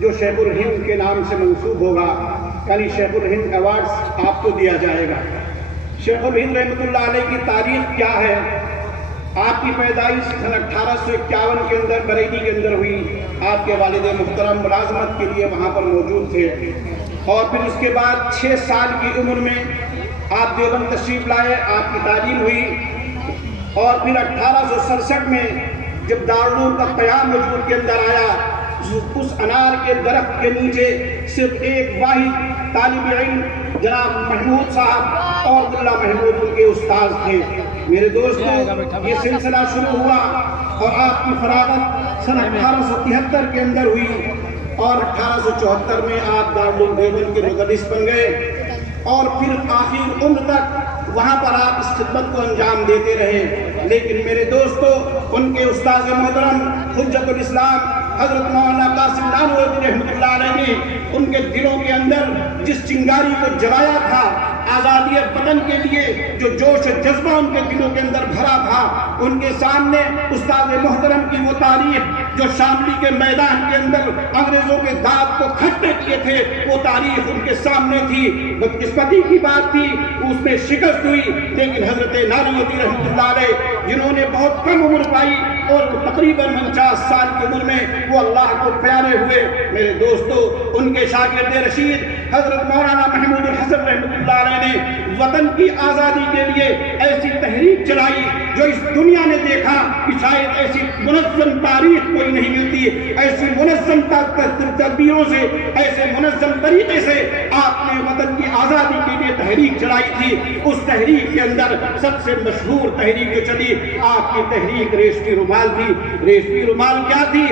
جو شیخ الہند کے نام سے منسوب ہوگا، یعنی شیخ الہند ایوارڈز آپ کو دیا جائے گا۔ شیخ الہند رحمۃ اللہ علیہ کی تاریخ کیا ہے؟ آپ کی پیدائش سن 1851 کے اندر بریلی کے اندر ہوئی۔ آپ کے والد محترم ملازمت کے لیے وہاں پر موجود تھے، اور پھر اس کے بعد 6 سال کی عمر میں آپ دیوبند تشریف لائے، آپ کی تعلیم ہوئی، اور پھر 1867 میں جب دارالعلوم کا قیام وجود کے اندر آیا، اس انار کے درخت کے نیچے صرف ایک واحد طالب علم جناب محمود صاحب اور عبداللہ محمود ان کے استاد تھے۔ میرے دوستو، یہ سلسلہ شروع ہوا اور آپ کی فراغت سن 1873 کے اندر ہوئی، اور 1874 میں آپ دارالعلوم دیوبند کے مدرس بن گئے، اور پھر آخر عمر تک وہاں پر آپ اس خدمت کو انجام دیتے رہے۔ لیکن میرے دوستو، ان کے استاد محترم حجت الاسلام حضرت مولانا قاسم نانوتوی رحمۃ اللہ علیہ نے ان کے دلوں کے اندر جس چنگاری کو جلایا تھا، آزادی وطن کے لیے جو جوش جذبہ ان کے دلوں کے اندر بھرا تھا، ان کے سامنے استاد محترم کی وہ تاریخ جو شاملی کے میدان کے اندر انگریزوں کے دانت کو کھٹے کیے تھے، وہ تاریخ ان کے سامنے تھی۔ بدقسمتی کی بات تھی، اس میں شکست ہوئی، لیکن حضرت نانوتوی رحمۃ اللہ علیہ جنہوں نے بہت کم عمر پائی اور تقریباً 49 سال کی عمر میں وہ اللہ کو پیارے ہوئے، میرے دوستو، ان کے شاگرد رشید حضرت مولانا محمود الحسن رحمۃ اللہ علیہ نے وطن کی آزادی کے لیے ایسی تحریک چلائی جو اس دنیا نے دیکھا کہ شاید ایسی منظم تاریخ کوئی نہیں ملتی، ایسی منظم تدبیروں سے، ایسے منظم طریقے سے آپ نے وطن کی آزادی کے لیے تحریک چلائی تھی۔ اس تحریک کے اندر سب سے مشہور تحریک جو چلی، آپ کی تحریک ریشمی رومال تھی۔ ریشمی رومال کیا تھی؟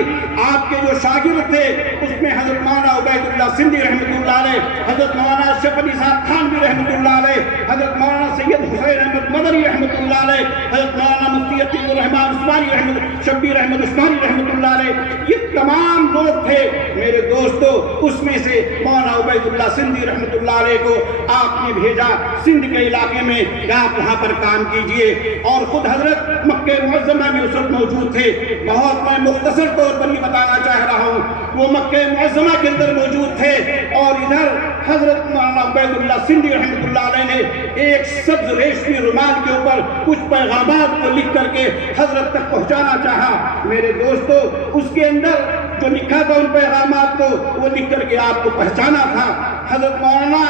آپ کے جو شاگرد تھے اس میں حضرت مولانا عبید اللہ سندھی رحمۃ اللہ علیہ، حضرت مولانا اشرف علی صاحب تھانوی رحمۃ اللہ علیہ، حضرت مولانا سید حسین احمد مدنی رحمۃ اللہ علیہ، حضرت مولانا مفتی عتیق الرحمان عثمانی رحمۃ، شبیر احمد عثمانی رحمۃ اللہ علیہ، یہ تمام لوگ تھے۔ میرے دوستو، اس میں سے مولانا عبید اللہ سندھی رحمۃ اللہ علیہ کو آپ نے بھیجا سندھ کے علاقے میں کہ آپ وہاں پر کام کیجئے، اور خود حضرت مکہ معظمہ میں اس وقت موجود تھے۔ بہت میں مختصر طور پر یہ بتانا چاہ رہا ہوں، وہ مکہ معظمہ کے اندر موجود تھے، اور ادھر حضرت مولانا عبید اللہ سندھی رحمۃ اللہ علیہ نے ایک سبز ریشمی رومال کے اوپر کچھ پیغامات کو لکھ کر کے حضرت تک پہنچانا چاہا۔ میرے دوستو، اس کے اندر جو لکھا تھا ان پیغامات کو، وہ لکھ کر کے آپ کو پہنچانا تھا۔ حضرت مولانا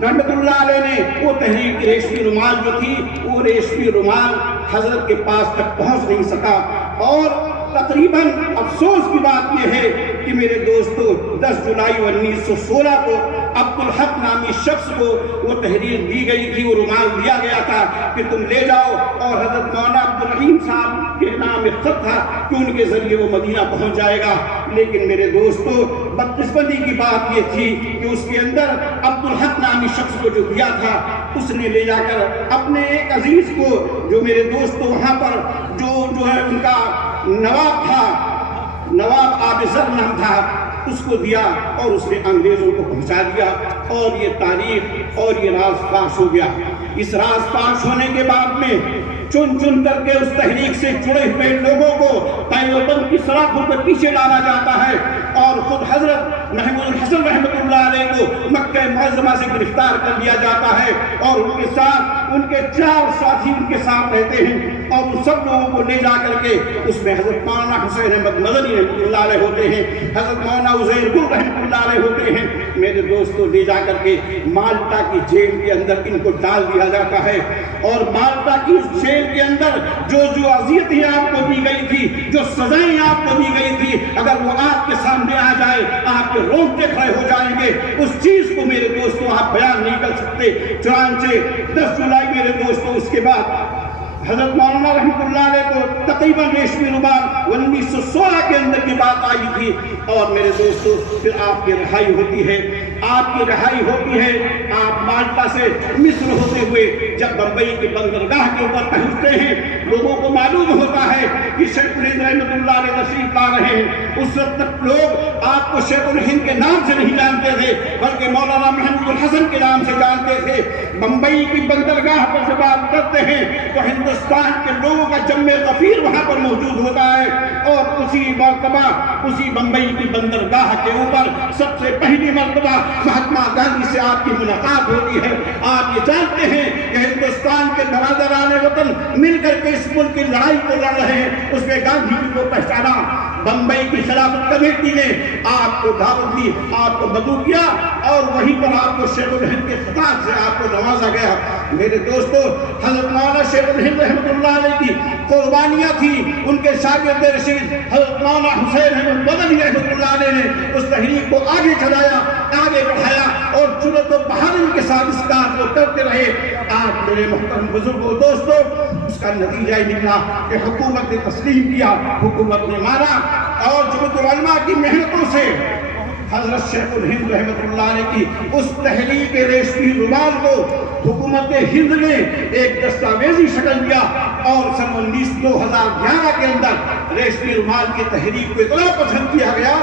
رحمۃ اللہ علیہ نے وہ تحریک ریشمی رومال جو تھی، وہ ریشمی رومال حضرت کے پاس تک پہنچ نہیں سکا، اور تقریباً افسوس کی بات یہ ہے کہ میرے دوستو 10 جولائی 1916 کو عبدالحق نامی شخص کو وہ تحریر دی گئی تھی، وہ رومال دیا گیا تھا کہ تم لے جاؤ، اور حضرت مولانا عبدالرحیم صاحب کے نام ایک خط تھا کہ ان کے ذریعے وہ مدینہ پہنچ جائے گا۔ لیکن میرے دوستو، بدقسمتی کی بات یہ تھی کہ اس کے اندر عبدالحق نامی شخص کو جو دیا تھا، اس نے لے جا کر اپنے ایک عزیز کو، جو میرے دوستو وہاں پر جو ہے ان کا نواب تھا، نواب آبزر نام تھا، اس کو دیا، اور اس نے انگریزوں کو پہنچا دیا، اور یہ تاریخ اور یہ راز فاش ہو گیا۔ اس راز فاش ہونے کے بعد میں چن چن کر کے اس تحریک سے جڑے ہوئے لوگوں کو وطن کی سلاخوں پر پیچھے ڈالا جاتا ہے، اور خود حضرت محمود الحسن رحمۃ اللہ علیہ کو مکہ معظمہ سے گرفتار کر لیا جاتا ہے، اور ان کے ساتھ ان کے 4 ساتھی ان کے ساتھ رہتے ہیں، اور ان سب لوگوں کو لے جا کر کے اس میں حضرت مولانا حسین احمد مدنی رحمۃ اللہ علیہ ہوتے ہیں، حضرت مولانا عزیر گل رحمۃ اللہ علیہ ہوتے ہیں۔ میرے دوستو، لے جا کر کے مالٹا کی جیل کے اندر ان کو ڈال دیا جاتا ہے، اور مالٹا کی اس جیل کے اندر جو اذیتیں آپ کو دی گئی تھی، جو سزائیں آپ کو دی گئی تھی، اگر وہ آپ کے سامنے آ جائے آپ کے رونگٹے کھڑے ہو جائیں گے۔ اس چیز کو میرے دوستوں آپ بیان نہیں کر سکتے۔ چنانچہ 10 جولائی میرے دوستوں اس کے بعد حضرت مولانا رحمۃ اللہ علیہ کو تقریباً ریشمی رومال 1916 کے اندر کی بات آئی تھی، اور میرے دوستو پھر آپ کی رہائی ہوتی ہے۔ آپ کی رہائی ہوتی ہے، آپ مالٹا سے مصر ہوتے ہوئے جب بمبئی کے بندرگاہ کے اوپر پہنچتے ہیں، لوگوں کو معلوم ہوتا ہے کہ شیخ الہند رحمۃ اللہ علیہ تشریف لا رہے ہیں، اس وقت تک لوگ آپ کو شیخ الہند کے نام سے نہیں جانتے تھے بلکہ مولانا محمود الحسن کے نام سے جانتے تھے۔ بمبئی کی بندرگاہ پر جب آپ اترتے ہیں تو ہندوستان کے لوگوں کا جم غفیر وہاں پر موجود ہوتا ہے، اور اسی مرتبہ اسی بمبئی کی بندرگاہ کے اوپر سب سے پہلی مرتبہ مہاتما گاندھی سے آپ کی ملاقات ہوتی ہے۔ آپ یہ جانتے ہیں کہ ہندوستان کے برادران وطن مل کر کے اس ملک کی لڑائی کو لڑ رہے ہیں، اس میں گاندھی جی کو پہچانا۔ بمبئی کی خلافت کمیٹی نے آپ کو دعوت دی، آپ کو مدعو کیا، اور وہیں پر آپ کو شیخ الہند کے خطاب سے آپ کو نوازا گیا۔ میرے دوستو، حضرت مولانا شیخ الہند رحمۃ اللہ علیہ کی قربانیاں تھیں، ان کے شاگرد رشید حضرت مولانا حسین احمد مدنی رحمۃ اللہ علیہ نے اس تحریک کو آگے چلایا، آگے بڑھایا، اور جرأت و بہادری کے ساتھ اس کام کو کرتے رہے۔ آج میرے محترم بزرگوں دوستو، اس کا نتیجہ یہ نکلا کہ حکومت نے تسلیم کیا، حکومت نے مانا، اور جمعیت العلماء کی محنتوں سے حضرت شیخ الہند رحمۃ اللہ علیہ کی اس تحریک ریشمی رومال کو حکومت ہند نے ایک دستاویزی شکل دیا، اور سن 2011 کے اندر ریشمی رومال کی تحریک کو اتنا پسند کیا گیا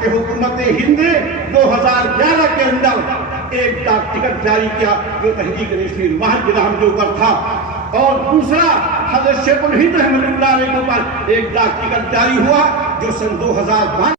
کہ حکومت ہند نے 2011 کے اندر ایک ڈاک ٹکٹ جاری کیا جو تحریک ریشمی رومال کے نام کے اوپر تھا، اور دوسرا حضرت شیخ الہند رحمۃ اللہ علیہ کے اوپر ایک ڈاک ٹکٹ جاری ہوا جو سن 2012